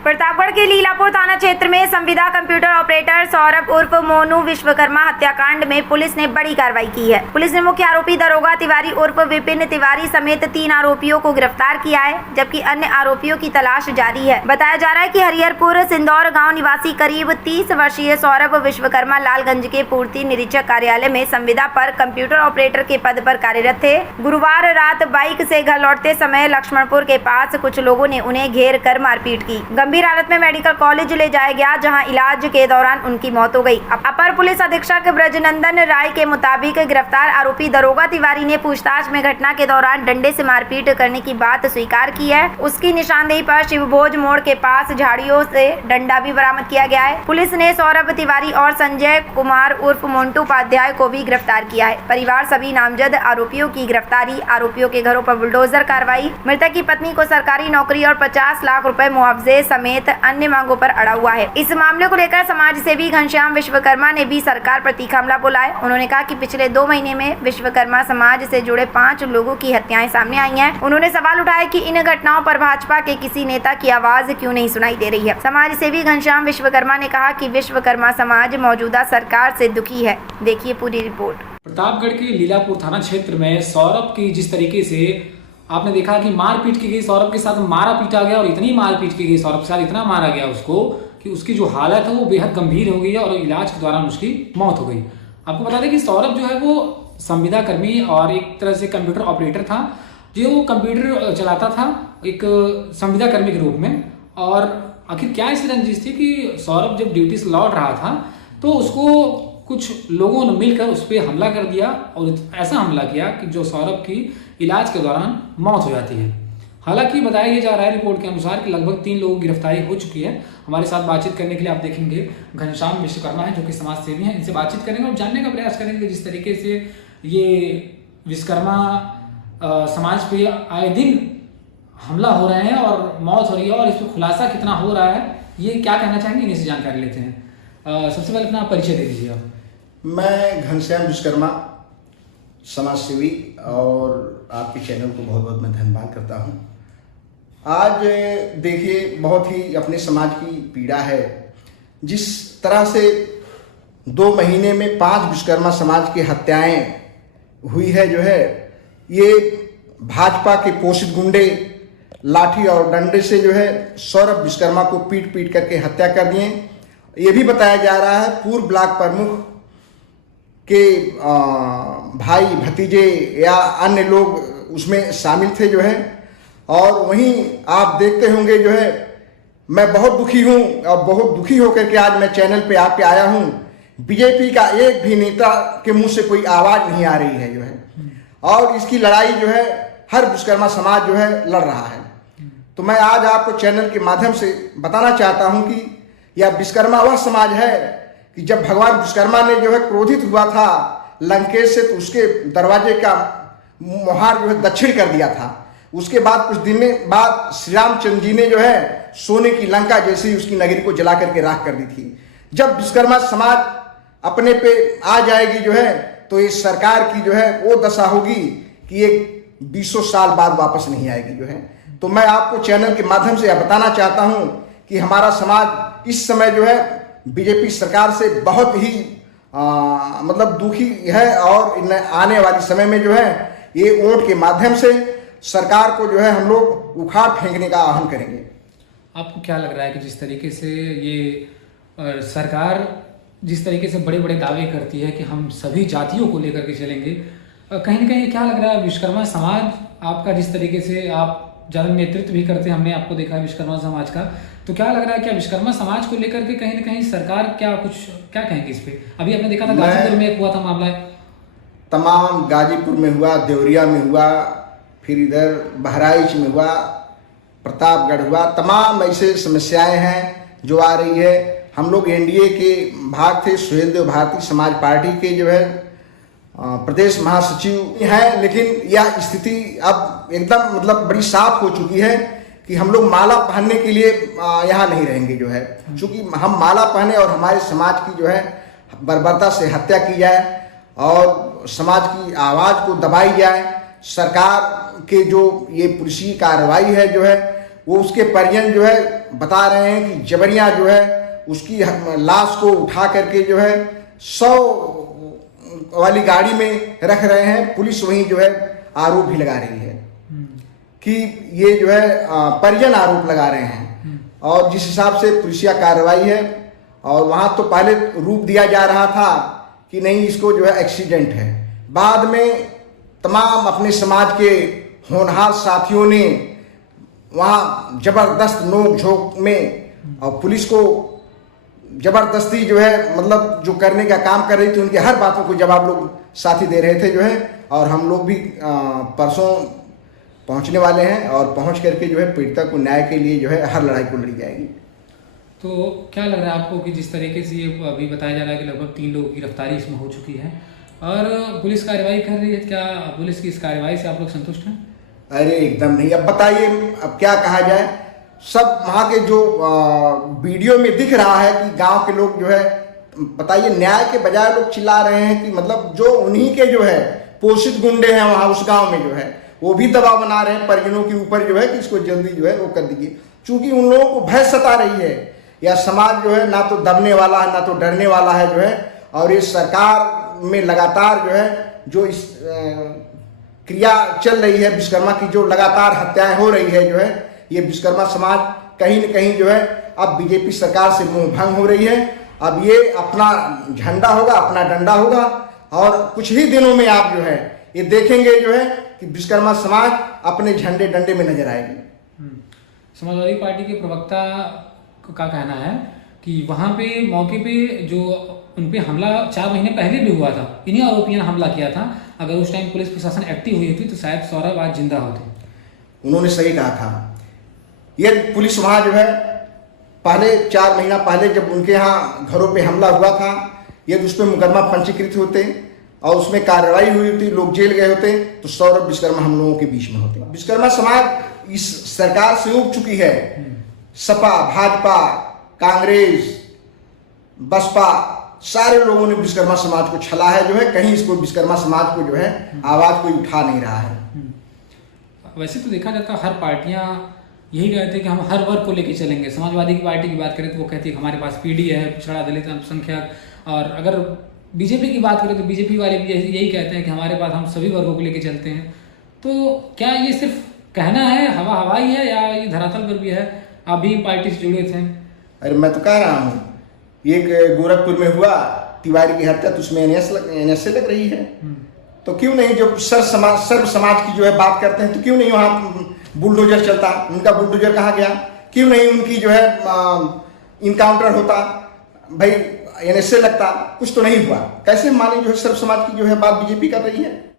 प्रतापगढ़ के लीलापुर थाना क्षेत्र में संविदा कंप्यूटर ऑपरेटर सौरभ उर्फ मोनू विश्वकर्मा हत्याकांड में पुलिस ने बड़ी कार्रवाई की है। पुलिस ने मुख्य आरोपी दरोगा तिवारी उर्फ विपिन तिवारी समेत 3 आरोपियों को गिरफ्तार किया है, जबकि अन्य आरोपियों की तलाश जारी है। बताया जा रहा है कि हरिहरपुर सिंदौर गाँव निवासी करीब 30 वर्षीय सौरभ विश्वकर्मा लालगंज के पूर्ति निरीक्षक कार्यालय में संविदा पर कंप्यूटर ऑपरेटर के पद पर कार्यरत थे। गुरुवार रात बाइक से घर लौटते समय लक्ष्मणपुर के पास कुछ लोगों ने उन्हें घेर कर मारपीट की। गंभीर हालत में मेडिकल कॉलेज ले जाया गया, जहां इलाज के दौरान उनकी मौत हो गई। अपर पुलिस अधीक्षक ब्रजनंदन राय के मुताबिक गिरफ्तार आरोपी दरोगा तिवारी ने पूछताछ में घटना के दौरान डंडे से मारपीट करने की बात स्वीकार की है। उसकी निशानदेही पर शिवभोज मोड़ के पास झाड़ियों से डंडा भी बरामद किया गया है। पुलिस ने सौरभ तिवारी और संजय कुमार उर्फ मोन्टू उपाध्याय को भी गिरफ्तार किया है। परिवार सभी नामजद आरोपियों की गिरफ्तारी, आरोपियों के घरों पर बुलडोजर कार्रवाई, मृतक की पत्नी को सरकारी नौकरी और 50 लाख रुपए मुआवजे समेत अन्य मांगों पर अड़ा हुआ है। इस मामले को लेकर समाज सेवी घनश्याम विश्वकर्मा ने भी सरकार पर तीखा हमला बोला है। उन्होंने कहा कि पिछले 2 महीने में विश्वकर्मा समाज से जुड़े 5 लोगों की हत्याएं सामने आई हैं। उन्होंने सवाल उठाया कि इन घटनाओं पर भाजपा के किसी नेता की आवाज क्यों नहीं सुनाई दे रही है। समाज सेवी घनश्याम विश्वकर्मा ने कहा कि विश्वकर्मा समाज मौजूदा सरकार से दुखी है। देखिए पूरी रिपोर्ट। प्रतापगढ़ के लीलापुर थाना क्षेत्र में सौरभ की जिस तरीके से आपने देखा कि मारपीट की गई, सौरभ के साथ मारा पीटा गया और इतनी मारपीट की गई, सौरभ के साथ इतना मारा गया उसको कि उसकी जो हालत है वो बेहद गंभीर हो गई है और इलाज के दौरान उसकी मौत हो गई। आपको बता दें कि सौरभ जो है वो संविदा कर्मी और एक तरह से कंप्यूटर ऑपरेटर था, जो कंप्यूटर चलाता था एक संविदा कर्मी के रूप में। और आखिर क्या ऐसी रंजिश थी कि सौरभ जब ड्यूटी से लौट रहा था तो उसको कुछ लोगों ने मिलकर उस पर हमला कर दिया और ऐसा हमला किया कि जो सौरभ की इलाज के दौरान मौत हो जाती है। हालांकि बताया ये जा रहा है रिपोर्ट के अनुसार कि लगभग 3 लोगों की गिरफ्तारी हो चुकी है। हमारे साथ बातचीत करने के लिए आप देखेंगे घनश्याम विश्वकर्मा है, जो कि समाज सेवी हैं। इनसे बातचीत करेंगे और जानने का प्रयास करेंगे जिस तरीके से ये विश्वकर्मा समाज पे आए दिन हमला हो रहे हैं और मौत हो रही है और इस पर खुलासा कितना हो रहा है, ये क्या कहना चाहेंगे, इन्हीं से जानकारी लेते हैं। सबसे पहले अपना परिचय दे दीजिए आप। मैं घनश्याम विश्वकर्मा समाज सेवी और आपके चैनल को बहुत बहुत मैं धन्यवाद करता हूं। आज देखिए बहुत ही अपने समाज की पीड़ा है। जिस तरह से 2 महीने में 5 विश्वकर्मा समाज की हत्याएं हुई है, जो है ये भाजपा के पोषित गुंडे लाठी और डंडे से जो है सौरभ विश्वकर्मा को पीट पीट करके हत्या कर दिए। ये भी बताया जा रहा है पूर्व ब्लॉक प्रमुख के भाई भतीजे या अन्य लोग उसमें शामिल थे जो है। और वहीं आप देखते होंगे जो है मैं बहुत दुखी हूं और बहुत दुखी होकर के आज मैं चैनल पे आके आया हूं। बीजेपी का एक भी नेता के मुंह से कोई आवाज नहीं आ रही है जो है, और इसकी लड़ाई जो है हर विश्वकर्मा समाज जो है लड़ रहा है। तो मैं आज आपको चैनल के माध्यम से बताना चाहता हूं कि यह विश्वकर्मा वह समाज है कि जब भगवान विश्वकर्मा ने जो है क्रोधित हुआ था लंकेश से, तो उसके दरवाजे का मुहार जो है दक्षिण कर दिया था। उसके बाद कुछ दिन बाद श्री रामचंद्र जी ने जो है सोने की लंका जैसी उसकी नगरी को जला करके राख कर दी थी। जब विश्वकर्मा समाज अपने पे आ जाएगी जो है तो इस सरकार की जो है वो दशा होगी कि ये 200 साल बाद वापस नहीं आएगी जो है। तो मैं आपको चैनल के माध्यम से यह बताना चाहता हूं कि हमारा समाज इस समय जो है बीजेपी सरकार से बहुत ही मतलब दुखी है और आने वाले समय में जो है ये वोट के माध्यम से सरकार को जो है हम लोग उखाड़ फेंकने का आह्वान करेंगे। आपको क्या लग रहा है कि जिस तरीके से ये सरकार जिस तरीके से बड़े बड़े दावे करती है कि हम सभी जातियों को लेकर के चलेंगे, कहीं ना कहीं क्या लग रहा है विश्वकर्मा समाज आपका जिस तरीके से आप ज़्यादा नेतृत्व भी करते हैं, हमने आपको देखा है विश्वकर्मा समाज का, तो क्या लग रहा है क्या विश्वकर्मा समाज को लेकर के कहीं ना कहीं सरकार क्या कहेंगे इस पे? अभी आपने देखा था गाजीपुर में एक हुआ था मामला, तमाम गाजीपुर में हुआ, देवरिया में हुआ, फिर इधर बहराइच में हुआ, प्रतापगढ़ हुआ, तमाम ऐसे समस्याएं हैं जो आ रही है। हम लोग एनडीए के भाग थे, सुहेलदेव भारतीय समाज पार्टी के जो है प्रदेश महासचिव हैं, लेकिन यह स्थिति अब एकदम मतलब बड़ी साफ हो चुकी है कि हम लोग माला पहनने के लिए यहाँ नहीं रहेंगे जो है। क्योंकि हम माला पहने और हमारे समाज की जो है बर्बरता से हत्या की जाए और समाज की आवाज़ को दबाई जाए, सरकार के जो ये पुलिसी कार्रवाई है जो है वो उसके परिजन जो है बता रहे हैं कि जबरिया जो है उसकी लाश को उठा करके जो है 100 वाली गाड़ी में रख रहे हैं। पुलिस वहीं जो है आरोप भी लगा रही है कि ये जो है परिजन आरोप लगा रहे हैं। और जिस हिसाब से पुलिसिया कार्रवाई है, और वहां तो पहले रूप दिया जा रहा था कि नहीं इसको जो है एक्सीडेंट है, बाद में तमाम अपने समाज के होनहार साथियों ने वहाँ जबरदस्त नोक झोंक में और पुलिस को जबरदस्ती जो है मतलब जो करने का काम कर रही थी, उनकी हर बातों को जवाब लोग साथी दे रहे थे जो है। और हम लोग भी परसों पहुंचने वाले हैं और पहुंच करके जो है पीड़िता को न्याय के लिए जो है हर लड़ाई को लड़ी जाएगी। तो क्या लग रहा है आपको कि जिस तरीके से ये अभी बताया जा रहा है कि लगभग 3 लोगों की गिरफ्तारी इसमें हो चुकी है और पुलिस कार्रवाई कर रही है, क्या पुलिस की इस कार्रवाई से आप लोग संतुष्ट हैं? अरे एकदम नहीं। अब बताइए अब क्या कहा जाए। सब वहाँ के जो वीडियो में दिख रहा है कि गांव के लोग जो है बताइए न्याय के बजाय लोग चिल्ला रहे हैं कि मतलब जो उन्हीं के जो है पोषित गुंडे हैं वहाँ उस गांव में जो है वो भी दबाव बना रहे हैं परिजनों के ऊपर जो है कि इसको जल्दी जो है वो कर दीजिए। चूंकि उन लोगों को भय सता रही है, या समाज जो है ना तो दबने वाला है ना तो डरने वाला है जो है। और ये सरकार में लगातार जो है जो इस क्रिया चल रही है विश्वकर्मा की, जो लगातार हत्याएं हो रही है जो है, ये विश्वकर्मा समाज कहीं न कहीं जो है अब बीजेपी सरकार से मुंह भंग हो रही है। अब ये अपना झंडा होगा, अपना डंडा होगा, और कुछ ही दिनों में आप जो है ये देखेंगे जो है कि विश्वकर्मा समाज अपने झंडे डंडे में नजर आएगी। समाजवादी पार्टी के प्रवक्ता का कहना है कि वहाँ पे मौके पे जो उन पे हमला 4 महीने पहले भी हुआ था, इन्हीं आरोपियों ने हमला किया था। अगर उस टाइम पुलिस प्रशासन एक्टिव हुई थी तो शायद सौरभ आज जिंदा होते। उन्होंने सही कहा था। ये पुलिस वहाँ जो है पहले 4 महीना पहले जब उनके यहाँ घरों पे हमला हुआ था, यदि उस पर मुकदमा पंजीकृत होते और उसमें कार्रवाई हुई होती, लोग जेल गए होते, तो सौरभ विश्वकर्मा हम लोगों के बीच में होते। विश्वकर्मा समाज इस सरकार से उब चुकी है। सपा, भाजपा, कांग्रेस, बसपा, सारे लोगों ने विश्वकर्मा समाज को छला है जो है। कहीं इसको विश्वकर्मा समाज को जो है आवाज कोई उठा नहीं रहा है। वैसे तो देखा जाता है हर पार्टियां यही कहते हैं कि हम हर वर्ग को लेकर चलेंगे। समाजवादी की पार्टी की बात करें तो वो कहती है हमारे पास पीढ़ी है, पिछड़ा, दलित, अल्पसंख्यक। और अगर बीजेपी की बात करें तो बीजेपी वाले भी यही कहते हैं कि हमारे पास हम सभी वर्गों को लेकर चलते हैं। तो क्या ये सिर्फ कहना है, हवाई है, या ये धरातल पर भी है? आप भी पार्टी से जुड़े थे। अरे मैं तो कह रहा हूँ, एक गोरखपुर में हुआ तिवारी की हत्या, तो उसमें एनएसए लग रही है। तो क्यों नहीं, जब सर्व समाज की जो है बात करते हैं तो क्यों नहीं वहाँ बुलडोजर चलता? उनका बुलडोजर कहाँ गया? क्यों नहीं उनकी जो है इनकाउंटर होता? भाई एनएसए लगता, कुछ तो नहीं हुआ। कैसे माने जो है सर्व समाज की जो है बात बीजेपी कर रही है?